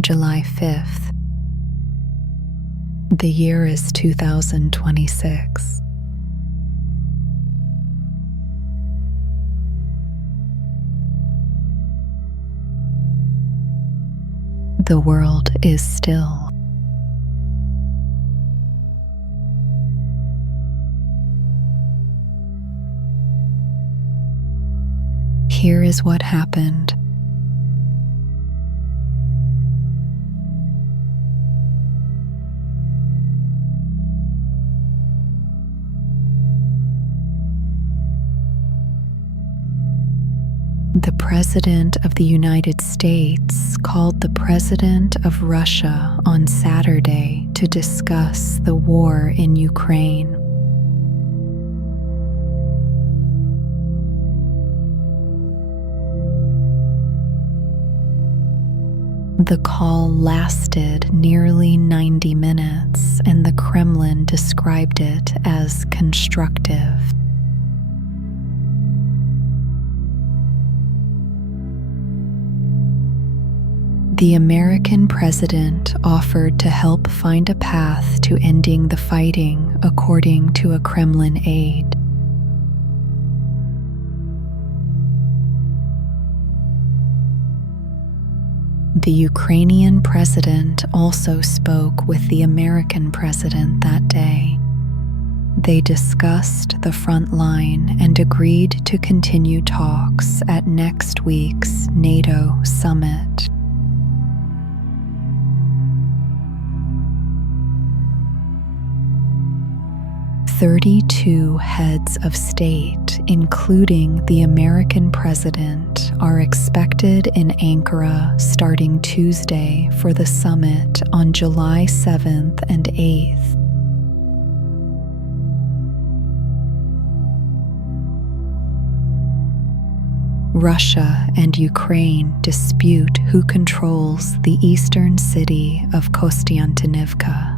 July 5th. The year is 2026. The world is still. Here is what happened. The President of the United States called the President of Russia on Saturday to discuss the war in Ukraine. The call lasted nearly 90 minutes, and the Kremlin described it as constructive. The American president offered to help find a path to ending the fighting, according to a Kremlin aide. The Ukrainian president also spoke with the American president that day. They discussed the front line and agreed to continue talks at next week's NATO summit. "32 heads of state, including the American president, are expected in Ankara starting Tuesday for the summit on July 7th and 8th. Russia and Ukraine dispute who controls the eastern city of Kostiantynivka.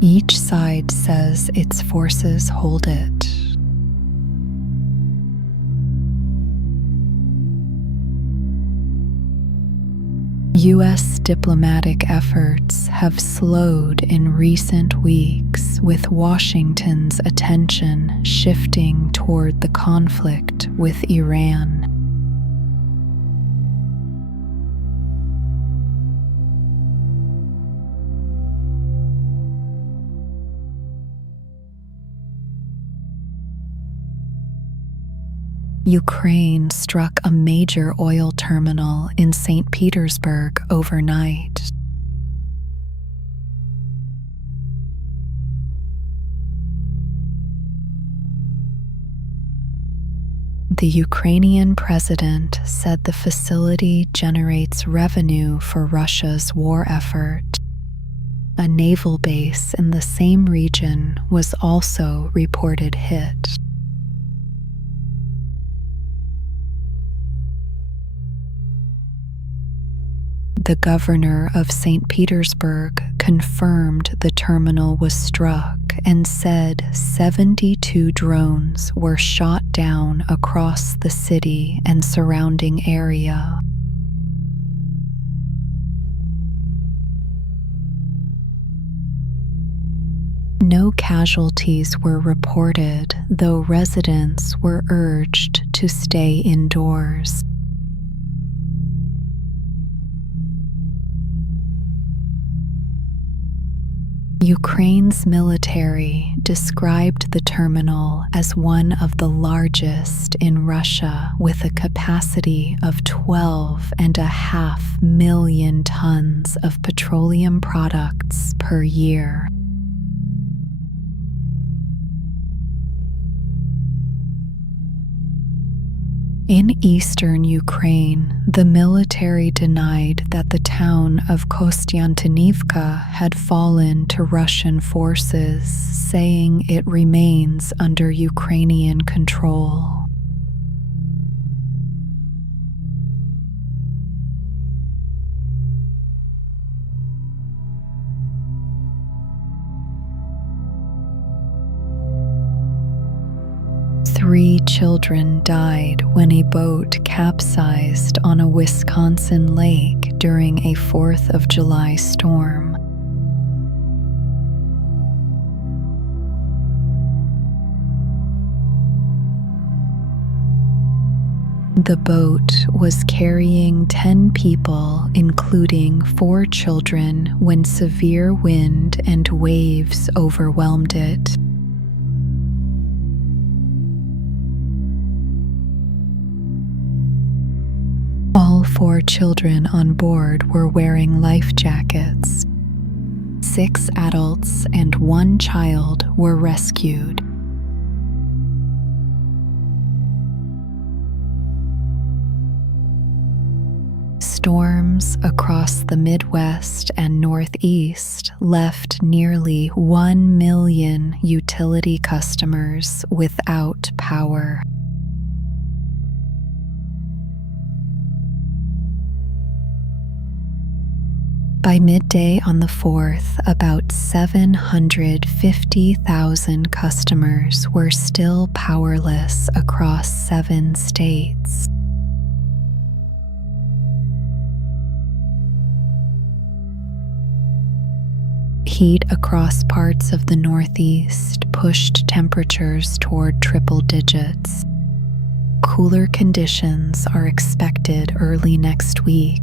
Each side says its forces hold it. U.S. diplomatic efforts have slowed in recent weeks, with Washington's attention shifting toward the conflict with Iran. Ukraine struck a major oil terminal in St Petersburg overnight. The Ukrainian president said the facility generates revenue for Russia's war effort. A naval base in the same region was also reported hit. The governor of St Petersburg confirmed the terminal was struck and said 72 drones were shot down across the city and surrounding area. No casualties were reported, though residents were urged to stay indoors. Ukraine's military described the terminal as one of the largest in Russia, with a capacity of 12.5 million tons of petroleum products per year. In eastern Ukraine, the military denied that the town of Kostiantynivka had fallen to Russian forces, saying it remains under Ukrainian control. 3 children died when a boat capsized on a Wisconsin lake during a 4th of July storm. The boat was carrying 10 people, including 4 children, when severe wind and waves overwhelmed it. All 4 children on board were wearing life jackets. 6 adults and 1 child were rescued. Storms across the Midwest and Northeast left nearly 1 million utility customers without power. By midday on the 4th, about 750,000 customers were still powerless across 7 states. Heat across parts of the Northeast pushed temperatures toward triple digits. Cooler conditions are expected early next week.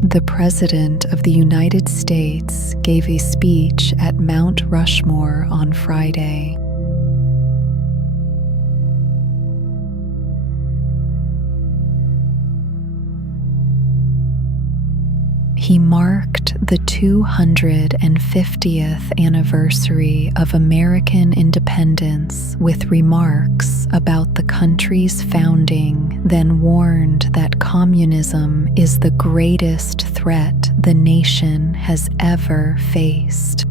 The President of the United States gave a speech at Mount Rushmore on Friday. He marked the 250th anniversary of American independence with remarks about the country's founding, then warned that communism is the greatest threat the nation has ever faced.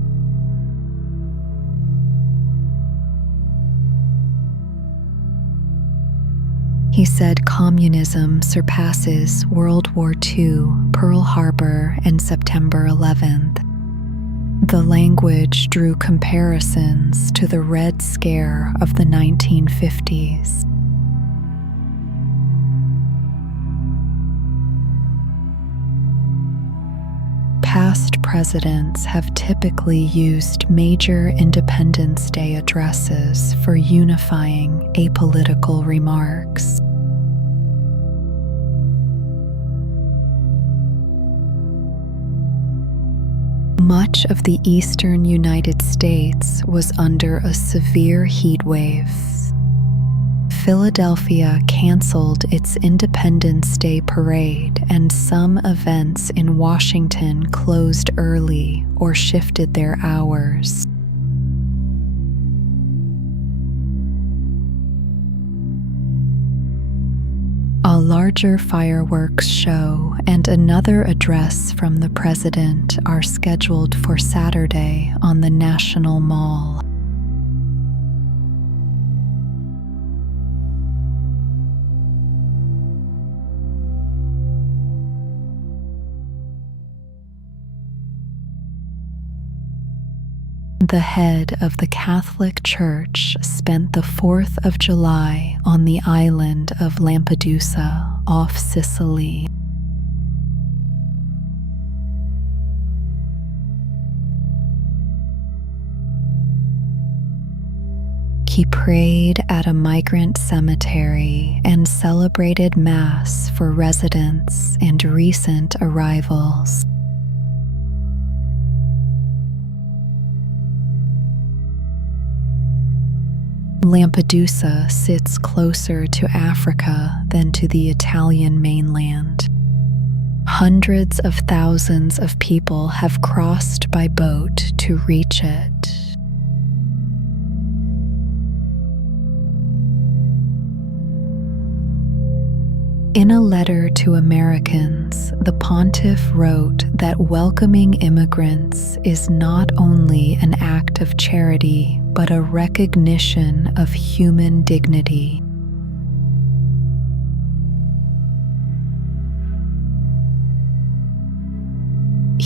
He said communism surpasses World War II, Pearl Harbor, and September 11th. The language drew comparisons to the Red Scare of the 1950s. Past presidents have typically used major Independence Day addresses for unifying apolitical remarks. Much of the eastern United States was under a severe heat wave. Philadelphia canceled its Independence Day parade, and some events in Washington closed early or shifted their hours. A larger fireworks show and another address from the president are scheduled for Saturday on the National Mall. The head of the Catholic Church spent the 4th of July on the island of Lampedusa off Sicily. He prayed at a migrant cemetery and celebrated Mass for residents and recent arrivals. Lampedusa sits closer to Africa than to the Italian mainland. Hundreds of thousands of people have crossed by boat to reach it. In a letter to Americans, the pontiff wrote that welcoming immigrants is not only an act of charity, but a recognition of human dignity.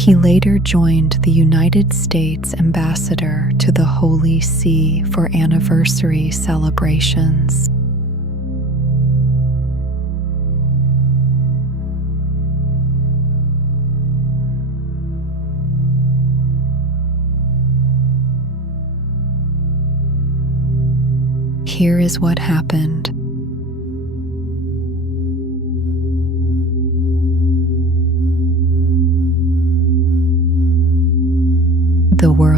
He later joined the United States ambassador to the Holy See for anniversary celebrations. Here is what happened. The word